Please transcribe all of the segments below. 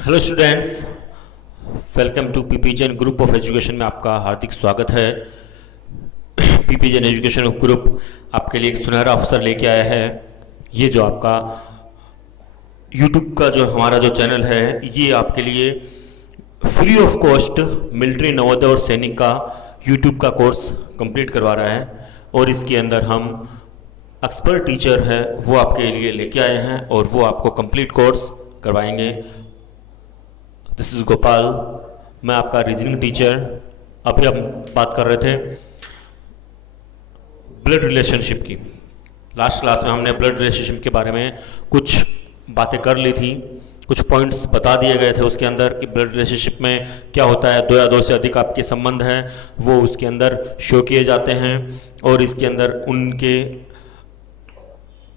Hello students, welcome to पीपीजन group of education में आपका हार्दिक स्वागत है। पीपीजन एजुकेशन ऑफ ग्रुप आपके लिए एक सुनहरा अवसर लेके आया है। ये जो आपका यूट्यूब का जो हमारा जो चैनल है, ये आपके लिए free of cost military Navodaya और सैनिक का यूट्यूब का कोर्स कंप्लीट करवा रहा है। और इसके अंदर हम एक्सपर्ट टीचर है वो आपके लिए लेके आए हैं और वो आपको कंप्लीट कोर्स करवाएंगे। दिस इज गोपाल, मैं आपका रीजनिंग टीचर। अभी हम बात कर रहे थे ब्लड रिलेशनशिप की। लास्ट क्लास में हमने ब्लड रिलेशनशिप के बारे में कुछ बातें कर ली थी, कुछ पॉइंट्स बता दिए गए थे उसके अंदर कि ब्लड रिलेशनशिप में क्या होता है। दो या दो से अधिक आपके संबंध हैं वो उसके अंदर शो किए जाते हैं और इसके अंदर उनके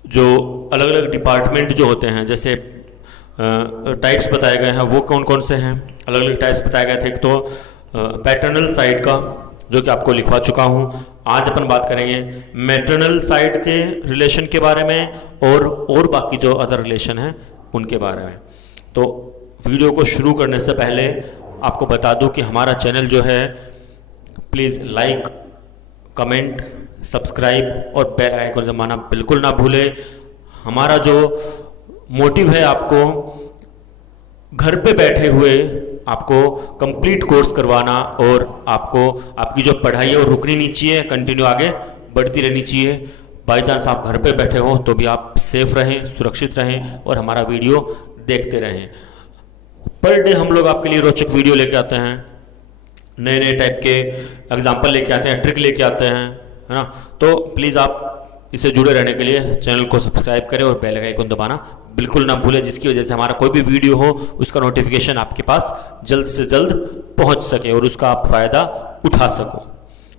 जो अलग अलग डिपार्टमेंट जो होते हैं, जैसे टाइप्स बताए गए हैं वो कौन कौन से हैं। अलग अलग टाइप्स बताए गए थे। एक तो पैटर्नल साइड का, जो कि आपको लिखवा चुका हूँ। आज अपन बात करेंगे मैटरनल साइड के रिलेशन के बारे में और बाकी जो अदर रिलेशन हैं उनके बारे में। तो वीडियो को शुरू करने से पहले आपको बता दूं कि हमारा चैनल जो है, प्लीज़ लाइक, कमेंट, सब्सक्राइब और बेल आइकन दबाना बिल्कुल ना भूलें। हमारा जो मोटिव है आपको घर पे बैठे हुए आपको कंप्लीट कोर्स करवाना और आपको आपकी जो पढ़ाई है वो रुकनी नहीं चाहिए, कंटिन्यू आगे बढ़ती रहनी चाहिए। बाई चांस आप घर पे बैठे हो तो भी आप सेफ रहें, सुरक्षित रहें और हमारा वीडियो देखते रहें। पर डे हम लोग आपके लिए रोचक वीडियो लेके आते हैं, नए नए टाइप के एग्जाम्पल लेके आते हैं, ट्रिक लेके आते हैं, है ना। तो प्लीज़ आप इससे जुड़े रहने के लिए चैनल को सब्सक्राइब करें और बेल आइकन दबाना बिल्कुल ना भूलें, जिसकी वजह से हमारा कोई भी वीडियो हो उसका नोटिफिकेशन आपके पास जल्द से जल्द पहुंच सके और उसका आप फायदा उठा सको।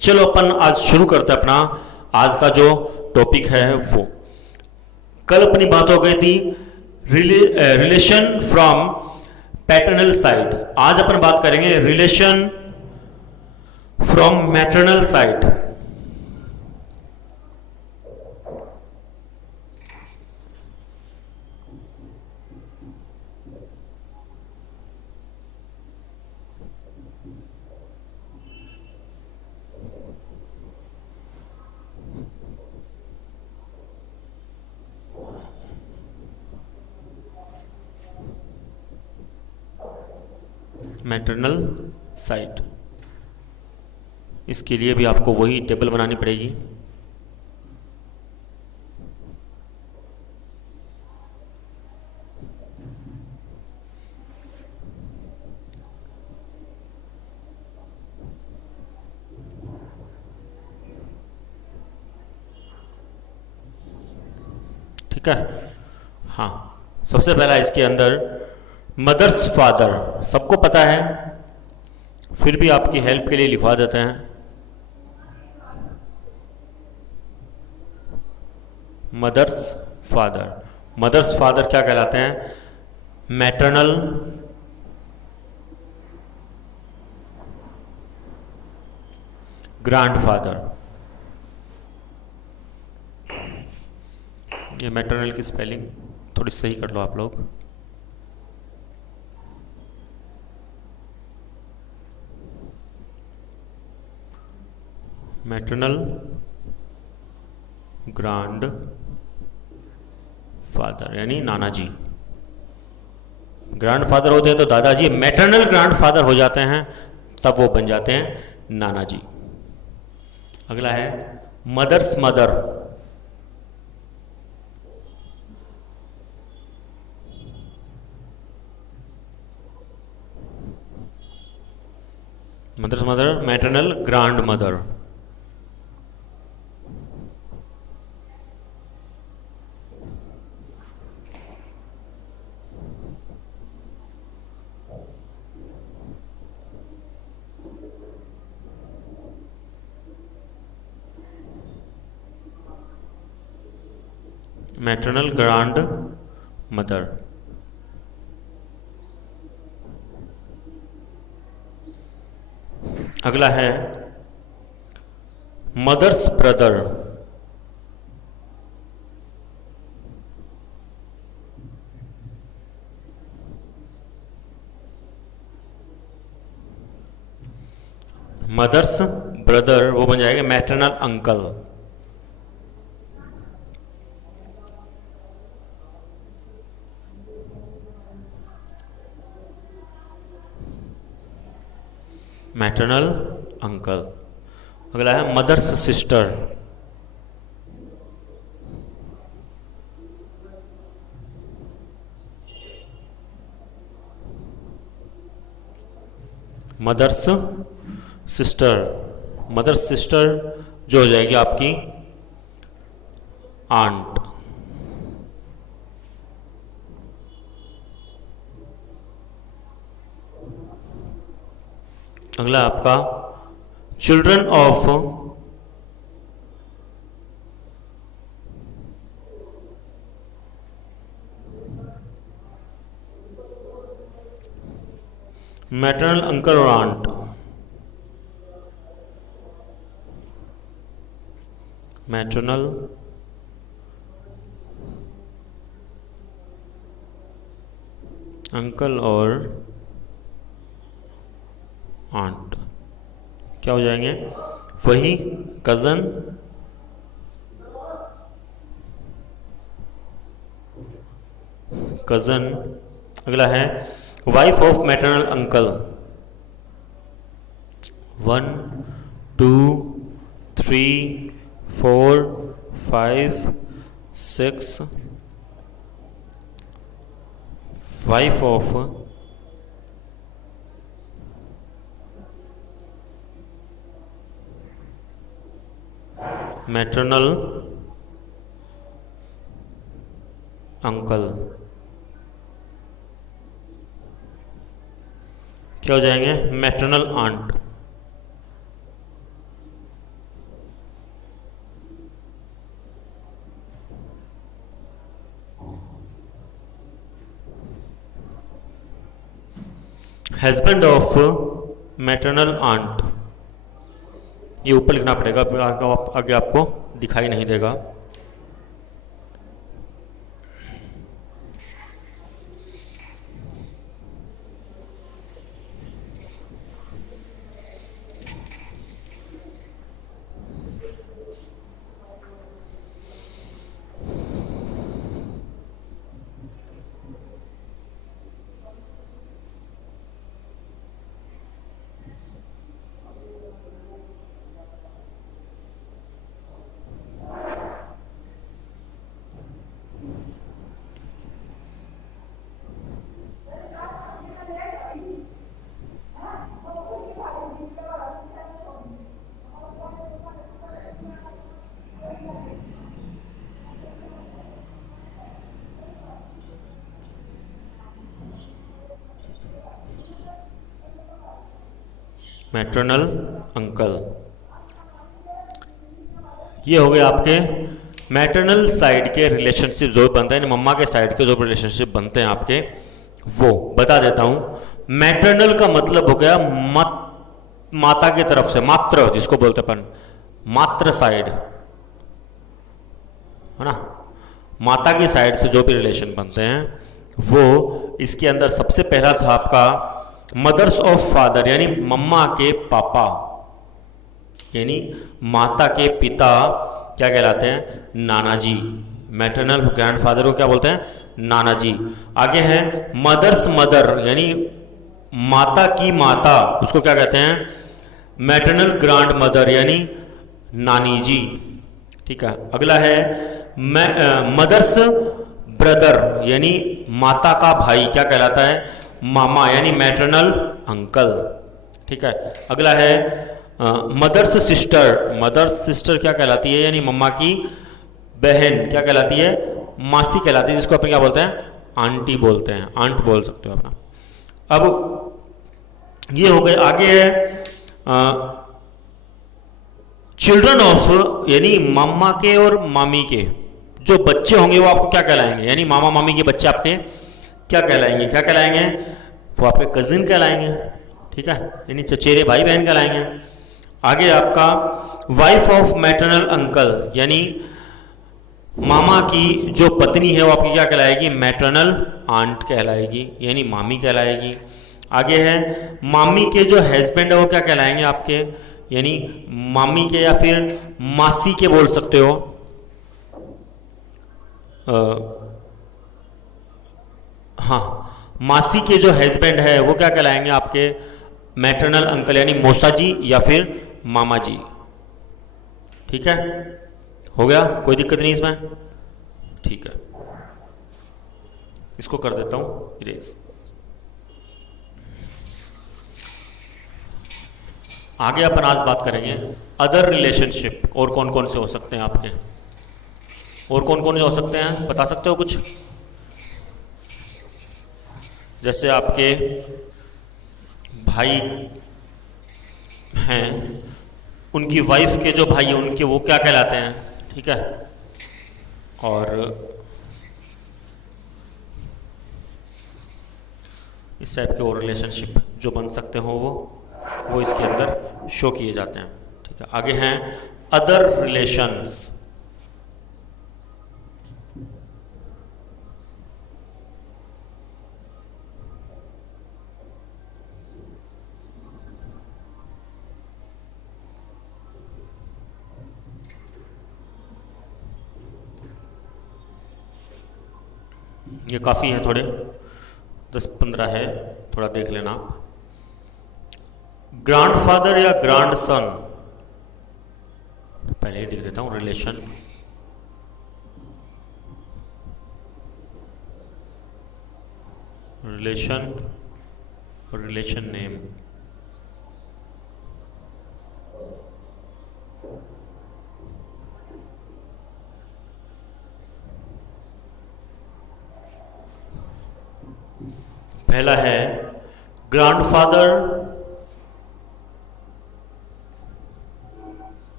चलो अपन आज शुरू करते हैं अपना आज का जो टॉपिक है वो। कल अपनी बात हो गई थी रिलेशन फ्रॉम पैटर्नल साइड। आज अपन बात करेंगे relation from maternal side. Maternal side, इसके लिए भी आपको वही टेबल बनानी पड़ेगी। ठीक है। हाँ, सबसे पहला इसके अंदर मदर्स फादर सबको पता है, फिर भी आपकी हेल्प के लिए लिखवा देते हैं। मदर्स फादर, मदर्स फादर क्या कहलाते हैं? Maternal grandfather. ये मैटरनल की स्पेलिंग थोड़ी सही कर लो आप लोग। मैटरनल ग्रांड फादर यानी नाना जी। ग्रैंड फादर होते हैं तो दादाजी, मैटरनल ग्रैंड फादर हो जाते हैं तब वो बन जाते हैं नाना जी। अगला है mother's mother. Mother's mother maternal grand mother. Maternal grand mother. अगला है मदर्स ब्रदर। मदर्स ब्रदर वो बन जाएगा मैटरनल अंकल। Maternal uncle. अगला है mother's sister. Mother's sister, mother's sister जो हो जाएगी आपकी आंट। अगला आपका चिल्ड्रन ऑफ मैटरनल अंकल और आंट। मैटरनल अंकल और आंट क्या हो जाएंगे? वही कजन, कजन। अगला है wife of maternal uncle. 1 2 3 4 5 6 wife of maternal uncle क्या हो जाएंगे? Maternal aunt. Husband of maternal aunt, ये ऊपर लिखना पड़ेगा, आगे आपको दिखाई नहीं देगा। मैटरनल अंकल, ये हो गए आपके मैटरनल साइड के रिलेशनशिप जो बनते हैं, मम्मा के साइड के जो रिलेशनशिप बनते हैं आपके, वो बता देता हूं। मैटरनल का मतलब हो गया माता की तरफ से, मात्र जिसको बोलते अपन, मात्र साइड है ना, माता की साइड से जो भी रिलेशन बनते हैं वो इसके अंदर सबसे पहला था आपका मदर्स ऑफ फादर, यानी मम्मा के पापा, यानी माता के पिता क्या कहलाते हैं? नाना जी। मैटरनल ग्रैंडफादर को क्या बोलते हैं? नाना जी। आगे है मदर्स मदर, यानी माता की माता, उसको क्या कहते हैं? मैटरनल ग्रैंड मदर, यानी नानी जी। ठीक है। अगला है मदर्स ब्रदर, यानी माता का भाई क्या कहलाता है? मामा, यानी मैटरनल अंकल। ठीक है। अगला है मदर्स सिस्टर, मदर्स सिस्टर क्या कहलाती है? यानी मम्मा की बहन क्या कहलाती है? मासी कहलाती है, जिसको अपन क्या बोलते हैं? आंटी बोलते हैं, आंट बोल सकते हो अपना। अब ये हो गए। आगे है चिल्ड्रन ऑफ, यानी मामा के और मामी के जो बच्चे होंगे वो आपको क्या कहलाएंगे? यानी मामा मामी के बच्चे आपके क्या कहलाएंगे? क्या कहलाएंगे? वो आपके कजिन कहलाएंगे। ठीक है, यानी चचेरे भाई बहन कहलाएंगे। आगे आपका वाइफ ऑफ मैटरनल अंकल, यानी मामा की जो पत्नी है वो आपकी क्या कहलाएगी? मैटरनल आंट कहलाएगी, यानी मामी कहलाएगी। आगे है मामी के जो हस्बैंड है वो क्या कहलाएंगे आपके, यानी मामी के या फिर मासी के बोल सकते हो। हाँ, मासी के जो हस्बैंड है वो क्या कहलाएंगे आपके, मैटरनल अंकल यानी मौसा जी या फिर मामा जी। ठीक है, हो गया, कोई दिक्कत नहीं इसमें। ठीक है, इसको कर देता हूं इरेज। आगे अपन आज बात करेंगे अदर रिलेशनशिप, और कौन कौन से हो सकते हैं आपके, और कौन कौन से हो सकते हैं बता सकते हो कुछ। जैसे आपके भाई हैं, उनकी वाइफ के जो भाई हैं उनके वो क्या कहलाते हैं, ठीक है। और इस टाइप के और रिलेशनशिप जो बन सकते हो वो इसके अंदर शो किए जाते हैं। ठीक है, आगे हैं अदर रिलेशंस। ये काफ़ी हैं, थोड़े 10-15 है, थोड़ा देख लेना आप। ग्रैंडफादर या ग्रैंडसन, पहले ही लिख देता हूं रिलेशन। रिलेशन और रिलेशन नेम। पहला है ग्रैंडफादर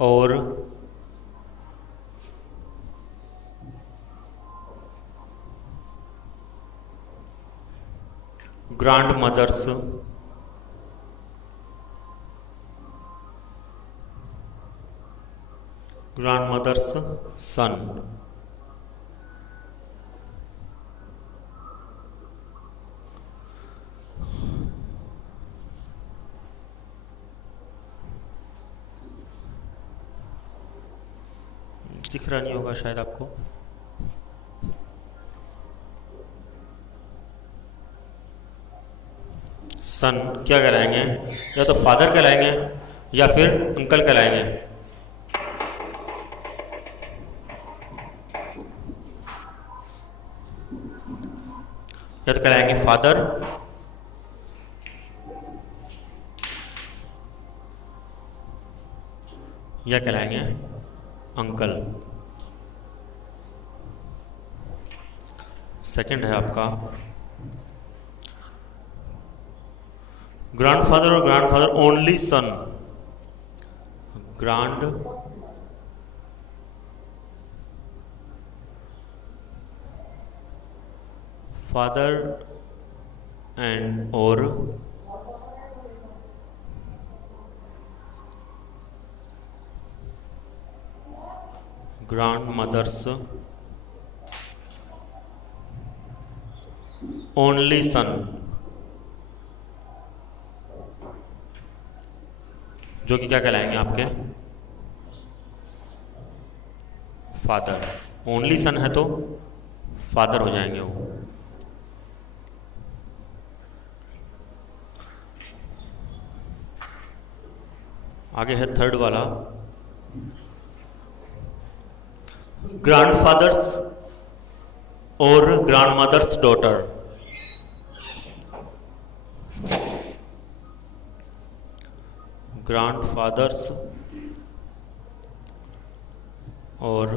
और ग्रैंड मदर्स सन। दिख रहा नहीं होगा शायद आपको। सन क्या कहलाएंगे, या तो फादर कहलाएंगे या फिर अंकल कहलाएंगे। या तो कहलाएंगे फादर या कहलाएंगे अंकल। सेकंड है आपका ग्रैंडफादर और grandfather only son. Grand father and और ग्रैंड मदर्स ओनली सन, जो कि क्या कहलाएंगे आपके फादर। ओनली सन है तो फादर हो जाएंगे वो। आगे है थर्ड वाला ग्रैंडफादर्स और ग्रैंडमदर्स डॉटर। ग्रैंडफादर्स और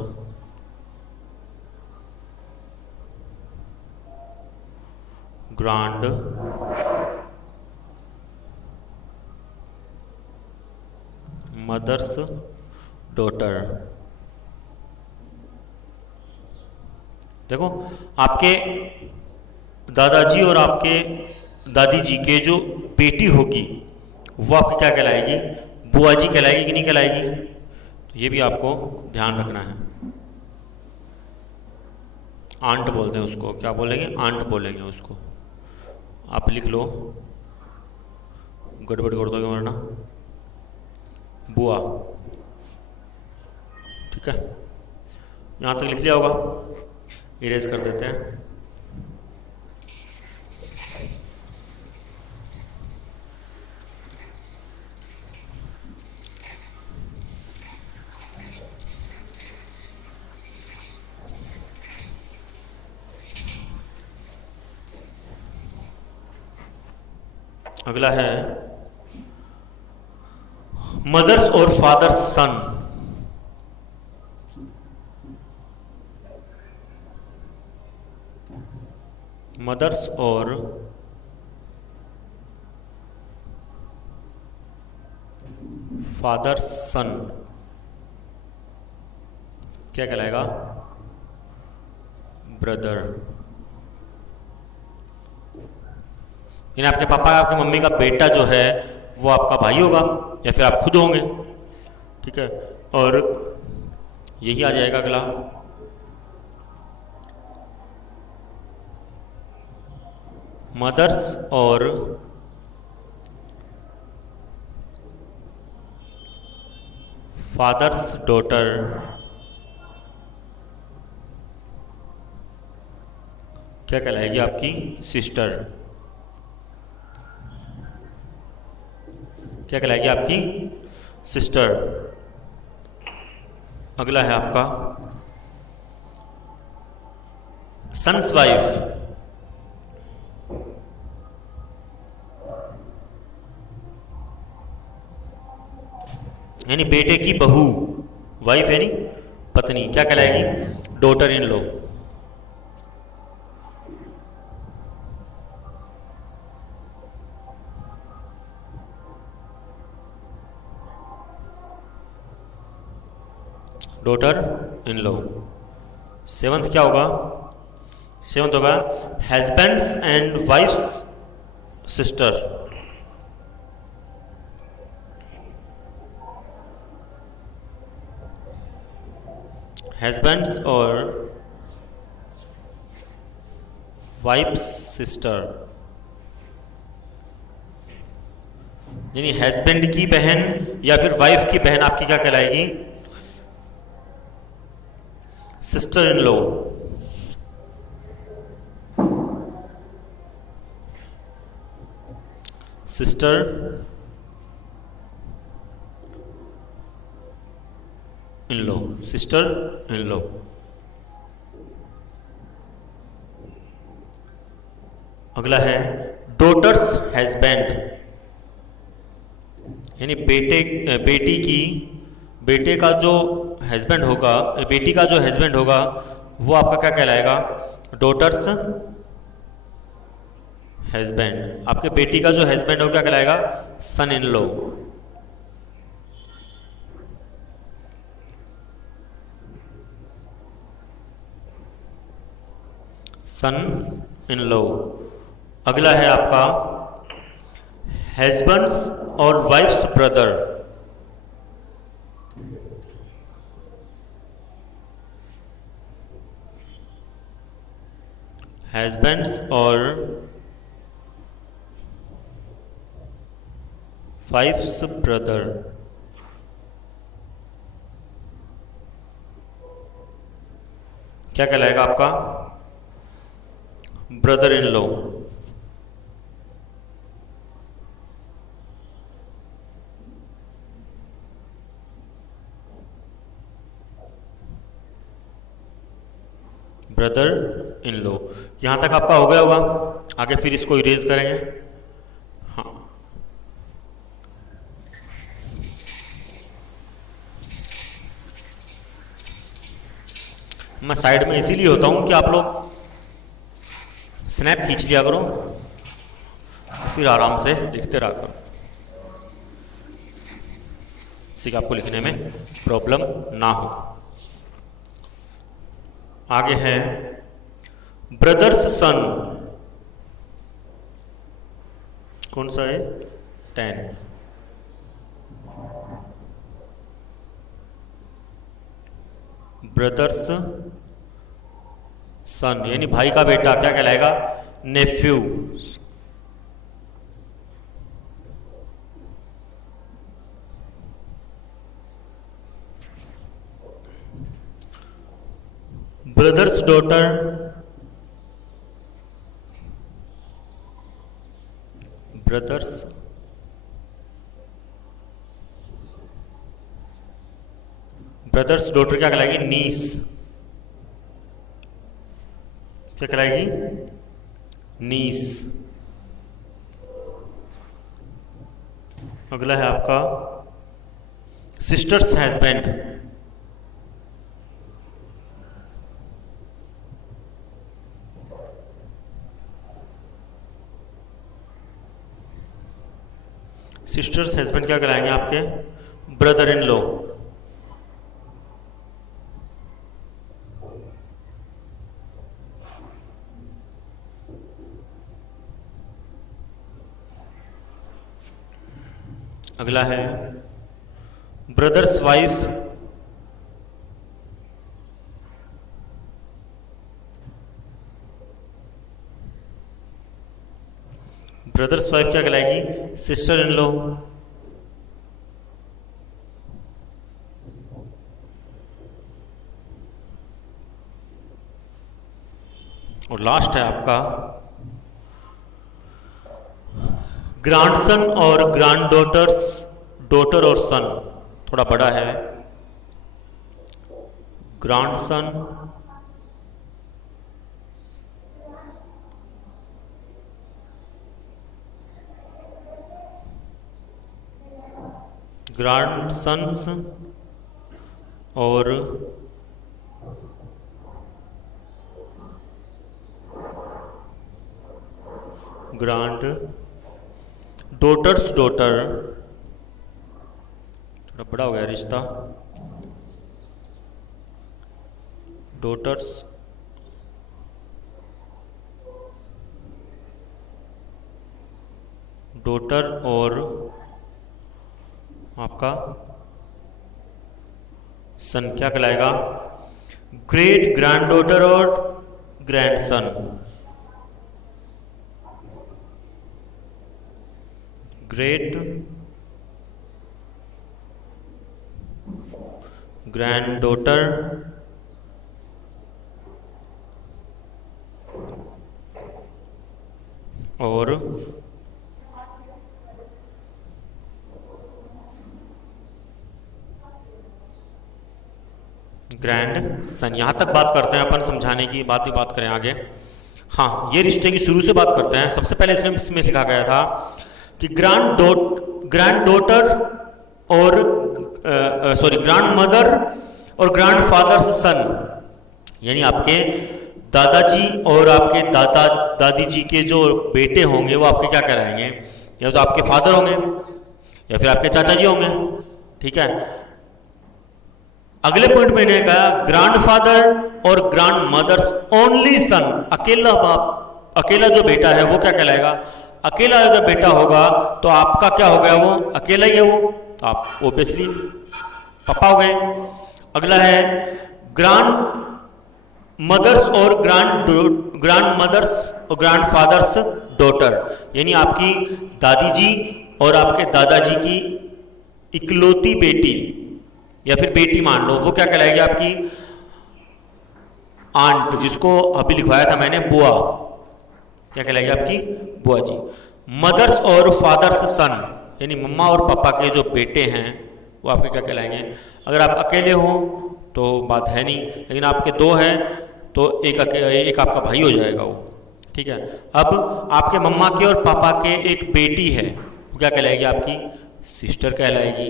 ग्रैंड मदर्स डॉटर। देखो, आपके दादाजी और आपके दादी जी के जो बेटी होगी वो आपकी क्या कहलाएगी, बुआ जी कहलाएगी कि नहीं कहलाएगी। तो ये भी आपको ध्यान रखना है। आंट बोलते हैं उसको, क्या बोलेंगे, आंट बोलेंगे उसको। आप लिख लो, गड़बड़ कर दोगे वरना। बुआ, ठीक है, यहाँ तक लिख लिया होगा। इरेज कर देते हैं। अगला है मदर्स और फादर्स सन। मदर्स और फादर्स सन क्या कहलाएगा, ब्रदर। यानी आपके पापा आपकी मम्मी का बेटा जो है वो आपका भाई होगा या फिर आप खुद होंगे, ठीक है। और यही आ जाएगा अगला, मदर्स और फादर्स डॉटर क्या कहलाएगी, आपकी सिस्टर। क्या कहलाएगी, आपकी सिस्टर। अगला है आपका सन्स वाइफ। यानी बेटे की बहू, वाइफ यानी पत्नी, क्या कहलाएगी, daughter in law. Daughter in law. Seventh क्या होगा, सेवंथ होगा husband's and wife's sister. Husband's और वाइफ्स सिस्टर, यानी हस्बैंड की बहन या फिर वाइफ की बहन आपकी क्या कहलाएगी, sister in law. Sister in law, sister in law. अगला है डॉटर्स हस्बैंड, यानी बेटी की, बेटे का जो हस्बैंड होगा, बेटी का जो हस्बैंड होगा वो आपका क्या कहलाएगा, डॉटर्स हस्बैंड। आपके बेटी का जो हस्बैंड होगा क्या कहलाएगा, सन in law. Sun in law. अगला है आपका हस्बैंड्स और वाइफ्स ब्रदर। हस्बैंड्स और वाइफ्स ब्रदर क्या कहलाएगा, आपका brother in law. Brother in law. यहां तक आपका हो गया होगा, आगे फिर इसको इरेज करेंगे। हाँ, मैं साइड में इसीलिए होता हूं कि आप लोग स्नैप खींच लिया करो, फिर आराम से लिखते रहा करो, इससे कि आपको लिखने में प्रॉब्लम ना हो। आगे है ब्रदर्स सन, कौन सा है, 10। ब्रदर्स सन यानी भाई का बेटा क्या कहलाएगा? Nephew. Brother's daughter, brother's brother's daughter क्या कहलाएगी? नीस। क्या कहलाएगी? नीस। अगला है आपका सिस्टर्स हस्बैंड। सिस्टर्स हस्बैंड क्या कहलाएंगे आपके? Brother in law. अगला है ब्रदर्स वाइफ। ब्रदर्स वाइफ क्या कहलाएगी? Sister in law. और लास्ट है आपका ग्रैंडसन और ग्रैंड डॉटर्स, डॉटर और सन थोड़ा बड़ा है। ग्रैंडसन, ग्रैंडसन्स और ग्रैंड डॉटर्स डॉटर, थोड़ा बड़ा हो गया रिश्ता। डॉटर्स डॉटर और आपका सन क्या कहलाएगा? ग्रेट ग्रैंड डॉटर और grand son. Great grand daughter और ग्रैंड सन। यहां तक बात करते हैं अपन, समझाने की बात करें आगे। हाँ, ये रिश्ते की शुरू से बात करते हैं। सबसे पहले इसमें लिखा गया था कि ग्रैंड डॉटर और ग्रैंड मदर और ग्रैंड फादर्स सन, यानी आपके दादाजी और आपके दादी जी के जो बेटे होंगे वो आपके क्या कहलाएंगे? या तो आपके फादर होंगे या फिर आपके चाचा जी होंगे। ठीक है। अगले पॉइंट में कहा ग्रैंड फादर और ग्रैंड मदर्स ओनली सन, अकेला बाप, अकेला जो बेटा है वो क्या कहलाएगा? अकेला अगर बेटा होगा तो आपका क्या हो गया? वो अकेला ही है, वो तो आप ओबियसली पापा हो गए। अगला है ग्रैंड मदर्स और ग्रैंड मदर्स और ग्रैंड फादर्स डॉटर, यानी आपकी दादी जी और आपके दादाजी की इकलौती बेटी या फिर बेटी मान लो, वो क्या कहलाएगी? आपकी आंट, जिसको अभी लिखवाया था मैंने बुआ, क्या कहलाएगी? आपकी बुआ जी। मदर्स और फादर्स सन, यानी मम्मा और पापा के जो बेटे हैं वो आपके क्या कहलाएंगे? अगर आप अकेले हो तो बात है नहीं, लेकिन आपके दो हैं तो एक आपका भाई हो जाएगा वो। ठीक है। अब आपके मम्मा के और पापा के एक बेटी है, वो क्या कहलाएगी? आपकी सिस्टर कहलाएगी।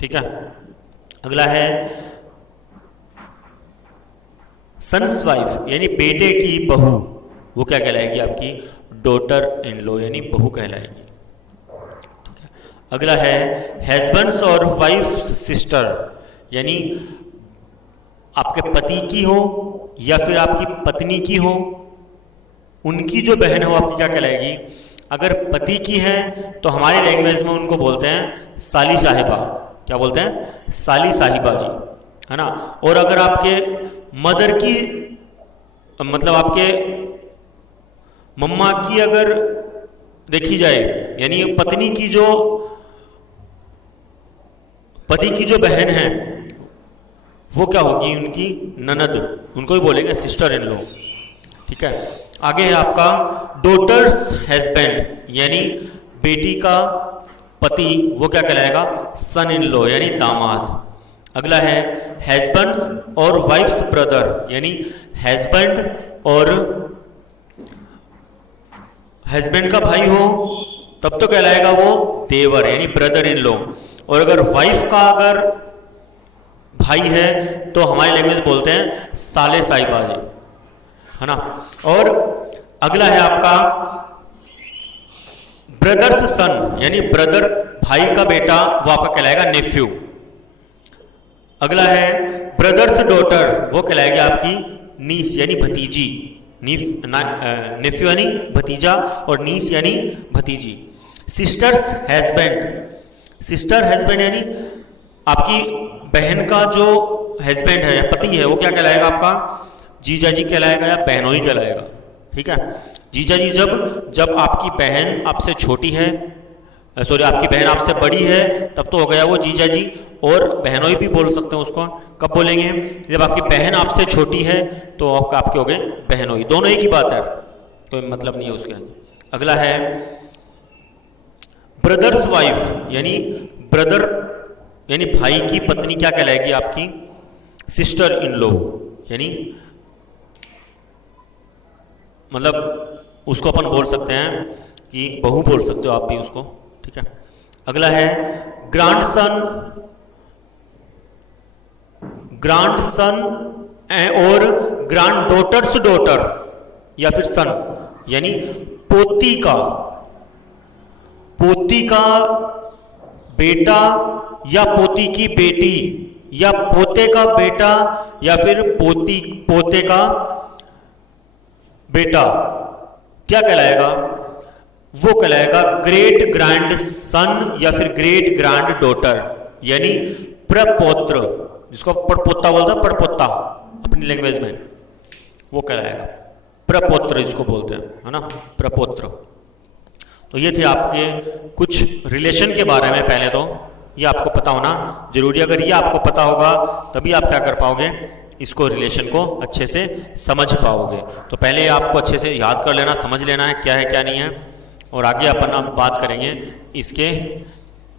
ठीक है। अगला है सन्स वाइफ, यानी बेटे की बहू, वो क्या कहलाएगी? आपकी डॉटर इन लॉ, यानी बहू कहलाएगी। ठीक है। अगला है हस्बैंड्स और वाइफ सिस्टर, यानी आपके पति की हो या फिर आपकी पत्नी की हो, उनकी जो बहन है वो आपकी क्या कहलाएगी? अगर पति की है तो हमारी लैंग्वेज में उनको बोलते हैं साली साहिबा। क्या बोलते हैं? साली साहिबा जी। है ना। और अगर आपके मदर की मतलब आपके मम्मा की अगर देखी जाए, यानी पत्नी की जो पति की जो बहन है वो क्या होगी, उनकी ननद, उनको भी बोलेंगे सिस्टर इन लॉ। ठीक है, आगे है आपका डॉटर्स हस्बैंड, यानी बेटी का पति, वो क्या कहलाएगा, सन इन लॉ यानी दामाद। अगला है हस्बैंड्स और वाइफ्स ब्रदर, यानी हस्बैंड और हस्बैंड का भाई हो तब तो कहलाएगा वो देवर यानी ब्रदर इन लॉ। और अगर वाइफ का अगर भाई है तो हमारी लैंग्वेज बोलते हैं साले साहिबाजी, है ना। और अगला है आपका ब्रदर्स सन, यानी ब्रदर भाई का बेटा, वो आपका कहलाएगा नेफ्यू। अगला है ब्रदर्स डॉटर, वो कहलाएगी आपकी नीस यानी भतीजी। नेफ्यू यानी भतीजा और नीस यानी भतीजी। सिस्टर्स हस्बैंड, सिस्टर हस्बैंड यानी आपकी बहन का जो हस्बैंड है या पति है वो क्या कहलाएगा, आपका जीजा जी कहलाएगा या बहनोई कहलाएगा। ठीक है, जीजा जी जब आपकी बहन आपसे छोटी है, सॉरी आपकी बहन आपसे बड़ी है तब तो हो गया वो जीजा जी। और बहनोई भी बोल सकते हैं उसको, कब बोलेंगे, जब आपकी बहन आपसे छोटी है तो आपके हो गए बहनोई, दोनों एक ही बात है, कोई मतलब नहीं है उसके। अगला है ब्रदर्स वाइफ, यानी ब्रदर यानी भाई की पत्नी क्या कहलाएगी आपकी, सिस्टर इन लॉ, यानी मतलब उसको अपन बोल सकते हैं कि बहू बोल सकते हो आप भी उसको। ठीक है, अगला है ग्रांड सन और ग्रांड डॉटर्स डॉटर या फिर सन, यानी पोती का बेटा या पोती की बेटी या पोते का बेटा या फिर पोते का बेटा क्या कहलाएगा, वो कहलाएगा ग्रेट ग्रैंड सन या फिर ग्रेट ग्रैंड डॉटर, यानी प्रपौत्र, जिसको पड़पोता बोलता है, पड़पोता अपनी लैंग्वेज में, वो कहलाएगा प्रपौत्र, इसको बोलते हैं, है ना, प्रपौत्र। तो ये थे आपके कुछ रिलेशन के बारे में। पहले तो ये आपको पता होना जरूरी, अगर ये आपको पता होगा तभी आप क्या कर पाओगे, इसको रिलेशन को अच्छे से समझ पाओगे। तो पहले आपको अच्छे से याद कर लेना, समझ लेना है क्या नहीं है, और आगे अपन अब बात करेंगे इसके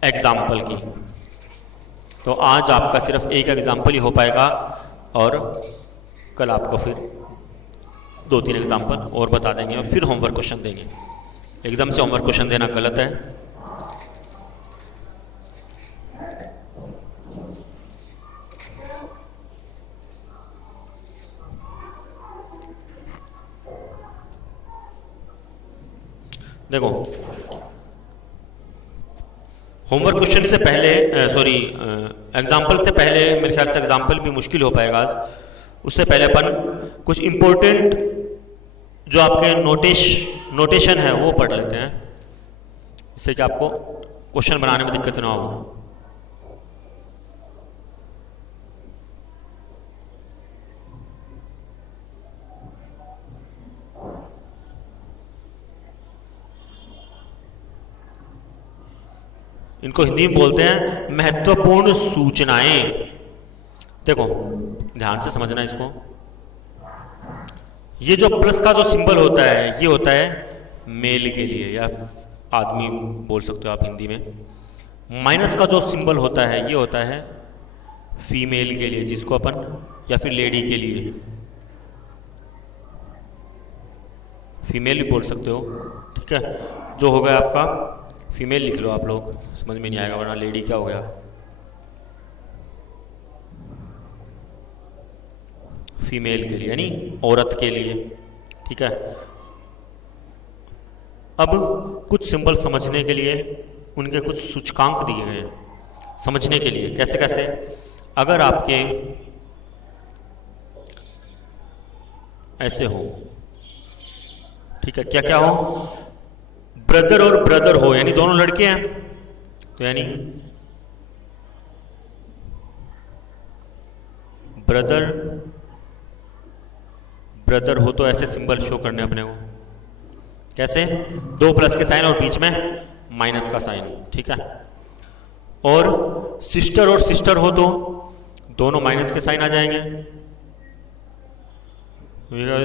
एग्जाम्पल की। तो आज आपका सिर्फ एक एग्जाम्पल ही हो पाएगा और कल आपको फिर 2-3 एग्जाम्पल और बता देंगे और फिर होमवर्क क्वेश्चन देंगे। एकदम से होमवर्क क्वेश्चन देना गलत है। देखो, होमवर्क क्वेश्चन से पहले एग्जाम्पल से पहले मेरे ख्याल से एग्जाम्पल भी मुश्किल हो पाएगा आज। उससे पहले अपन कुछ इंपॉर्टेंट जो आपके नोटेशन है वो पढ़ लेते हैं, जिससे कि आपको क्वेश्चन बनाने में दिक्कत ना हो। इनको हिंदी में बोलते हैं महत्वपूर्ण सूचनाएं। देखो ध्यान से समझना इसको, ये जो प्लस का जो सिंबल होता है ये होता है मेल के लिए या आदमी बोल सकते हो आप हिंदी में। माइनस का जो सिंबल होता है ये होता है फीमेल के लिए, जिसको अपन या फिर लेडी के लिए फीमेल भी बोल सकते हो। ठीक है, जो हो गया आपका फीमेल लिख लो आप लोग, समझ में नहीं आएगा, वरना लेडी क्या हो गया, फीमेल के लिए यानी औरत के लिए। ठीक है, अब कुछ सिंबल समझने के लिए उनके कुछ सूचकांक दिए गए हैं समझने के लिए। कैसे कैसे, अगर आपके ऐसे हो, ठीक है, क्या क्या हो, ब्रदर और ब्रदर हो यानी दोनों लड़के हैं, तो यानी ब्रदर ब्रदर हो तो ऐसे सिंबल शो करने अपने को, कैसे? 2 प्लस के साइन और बीच में माइनस का साइन, ठीक है। और सिस्टर और सिस्टर हो तो दोनों माइनस के साइन आ जाएंगे,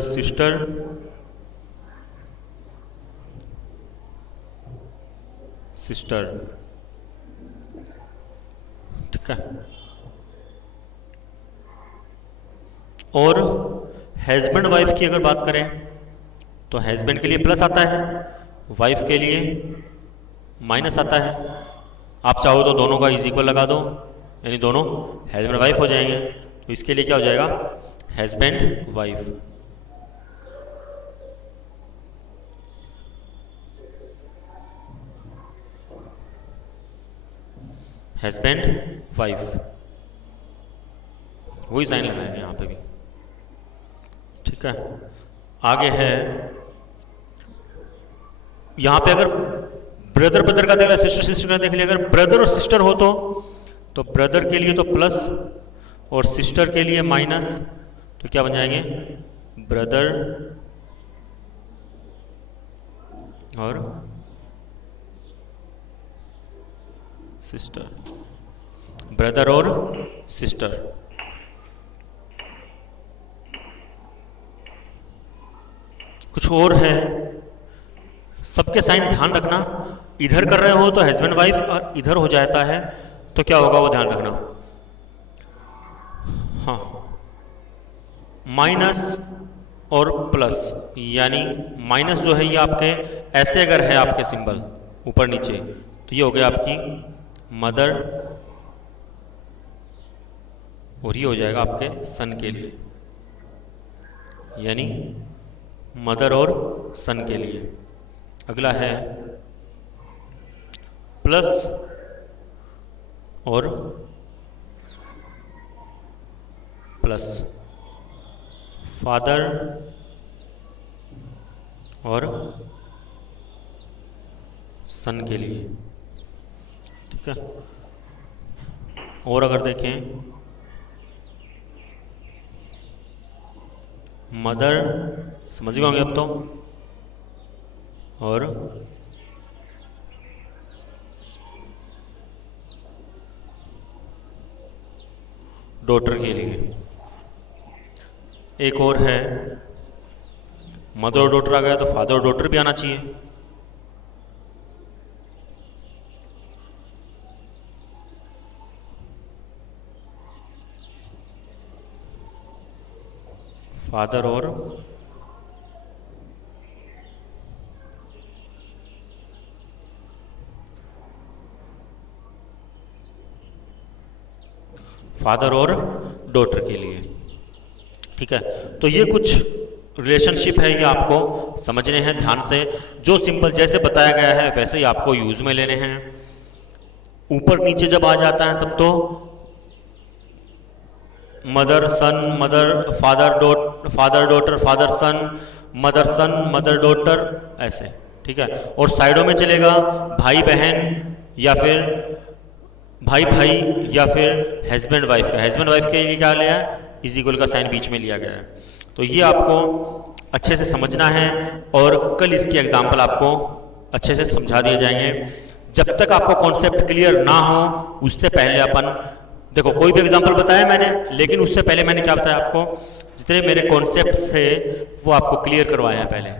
सिस्टर सिस्टर, ठीक है। और हस्बैंड वाइफ की अगर बात करें तो हस्बैंड के लिए प्लस आता है, वाइफ के लिए माइनस आता है। आप चाहो तो दोनों का इज इक्वल लगा दो, यानी दोनों हस्बैंड वाइफ हो जाएंगे। तो इसके लिए क्या हो जाएगा? Husband wife. हस्बैंड वाइफ, वही साइन लगाएंगे यहां पे भी, ठीक है। आगे है, यहां पे अगर ब्रदर ब्रदर का देख लिया, सिस्टर सिस्टर का देख लिया, अगर ब्रदर और सिस्टर हो तो ब्रदर के लिए तो प्लस और सिस्टर के लिए माइनस, तो क्या बन जाएंगे? ब्रदर और सिस्टर, ब्रदर और सिस्टर। कुछ और है, सबके साइन ध्यान रखना, इधर कर रहे हो तो हस्बैंड वाइफ और इधर हो जाता है तो क्या होगा वो ध्यान रखना। हाँ, माइनस और प्लस, यानी माइनस जो है ये आपके ऐसे अगर है आपके सिंबल ऊपर नीचे, तो ये हो गया आपकी मदर और ये हो जाएगा आपके सन के लिए, यानी मदर और सन के लिए। अगला है प्लस और प्लस, फादर और सन के लिए, ठीक है। और अगर देखें मदर, समझ गए होंगे अब तो, और डॉटर के लिए। एक और है, मदर और डॉटर आ गया तो फादर और डॉटर भी आना चाहिए। फादर और फादर और डॉटर के लिए, ठीक है। तो ये कुछ रिलेशनशिप है, ये आपको समझने हैं ध्यान से। जो सिंबल जैसे बताया गया है वैसे ही आपको यूज में लेने हैं। ऊपर नीचे जब आ जाता है तब तो mother son, mother father daughter, father son, mother daughter, ऐसे, ठीक है। और साइडों में चलेगा भाई बहन या फिर भाई भाई या फिर हस्बैंड वाइफ का। हस्बैंड वाइफ के लिए क्या लिया है? इज इक्वल का साइन बीच में लिया गया है। तो ये आपको अच्छे से समझना है और कल इसके एग्जाम्पल आपको अच्छे से समझा दिए जाएंगे। जब तक आपको कॉन्सेप्ट क्लियर ना हो उससे पहले अपन देखो, कोई भी एग्जाम्पल बताया मैंने, लेकिन उससे पहले मैंने क्या बताया आपको, जितने मेरे कॉन्सेप्ट थे वो आपको क्लियर करवाए हैं पहले,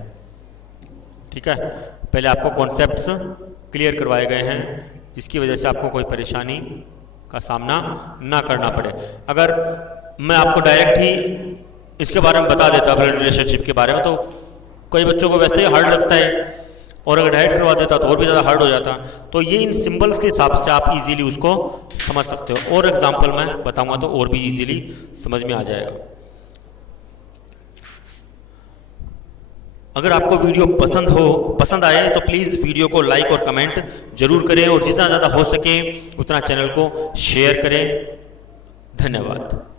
ठीक है। पहले आपको कॉन्सेप्ट्स क्लियर करवाए गए हैं जिसकी वजह से आपको कोई परेशानी का सामना ना करना पड़े। अगर मैं आपको डायरेक्ट ही इसके बारे में बता देता ब्लड रिलेशनशिप के बारे में तो कई बच्चों को वैसे ही हार्ड लगता है, और अगर डायरेक्ट करवा देता तो और भी ज़्यादा हार्ड हो जाता। तो ये इन सिंबल्स के हिसाब से आप इजीली उसको समझ सकते हो, और एग्जांपल मैं बताऊंगा तो और भी इजीली समझ में आ जाएगा। अगर आपको वीडियो पसंद आए तो प्लीज़ वीडियो को लाइक और कमेंट जरूर करें, और जितना ज़्यादा हो सके उतना चैनल को शेयर करें। धन्यवाद।